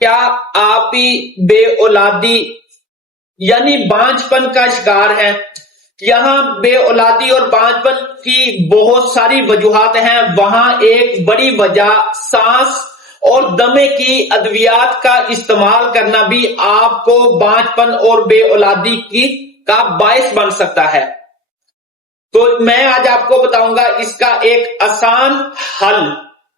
کیا آپ بھی بے اولادی یعنی بانجپن کا شکار ہیں؟ یہاں بے اولادی اور بانجپن کی بہت ساری وجوہات ہیں، وہاں ایک بڑی وجہ سانس اور دمے کی ادویات کا استعمال کرنا بھی آپ کو بانجپن اور بے اولادی کا باعث بن سکتا ہے۔ تو میں آج آپ کو بتاؤں گا اس کا ایک آسان حل۔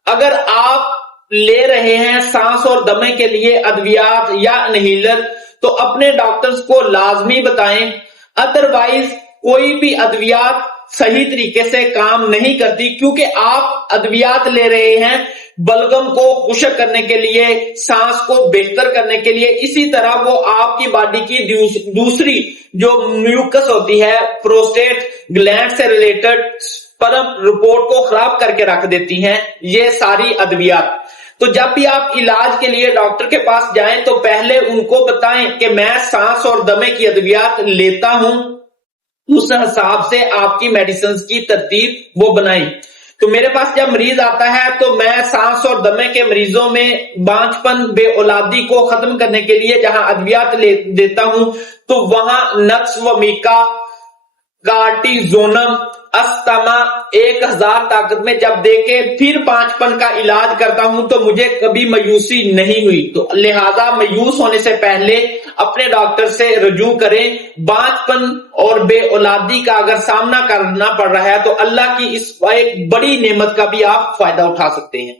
اگر آپ لے رہے ہیں سانس اور دمے کے لیے ادویات یا انہیلر تو اپنے ڈاکٹرز کو لازمی بتائیں، ادروائز کوئی بھی ادویات صحیح طریقے سے کام نہیں کرتی، کیونکہ آپ ادویات لے رہے ہیں بلغم کو خشک کرنے کے لیے، سانس کو بہتر کرنے کے لیے، اسی طرح وہ آپ کی باڈی کی دوسری جو میوکس ہوتی ہے پروسٹیٹ گلینڈ سے ریلیٹڈ سپرم رپورٹ کو خراب کر کے رکھ دیتی ہیں یہ ساری ادویات۔ تو جب بھی آپ علاج کے لیے ڈاکٹر کے پاس جائیں تو پہلے ان کو بتائیں کہ میں سانس اور دمے کی ادویات لیتا ہوں، اس حساب سے آپ کی میڈیسنز کی ترتیب وہ بنائیں۔ تو میرے پاس جب مریض آتا ہے تو میں سانس اور دمے کے مریضوں میں بانجپن بے اولادی کو ختم کرنے کے لیے جہاں ادویات دیتا ہوں تو وہاں نکس ومیکا، کارٹیزونم، استما 1000 طاقت میں جب دے کے پھر بانجپن کا علاج کرتا ہوں تو مجھے کبھی مایوسی نہیں ہوئی۔ تو لہٰذا مایوس ہونے سے پہلے اپنے ڈاکٹر سے رجوع کریں۔ بانجپن اور بے اولادی کا اگر سامنا کرنا پڑ رہا ہے تو اللہ کی اس ایک بڑی نعمت کا بھی آپ فائدہ اٹھا سکتے ہیں۔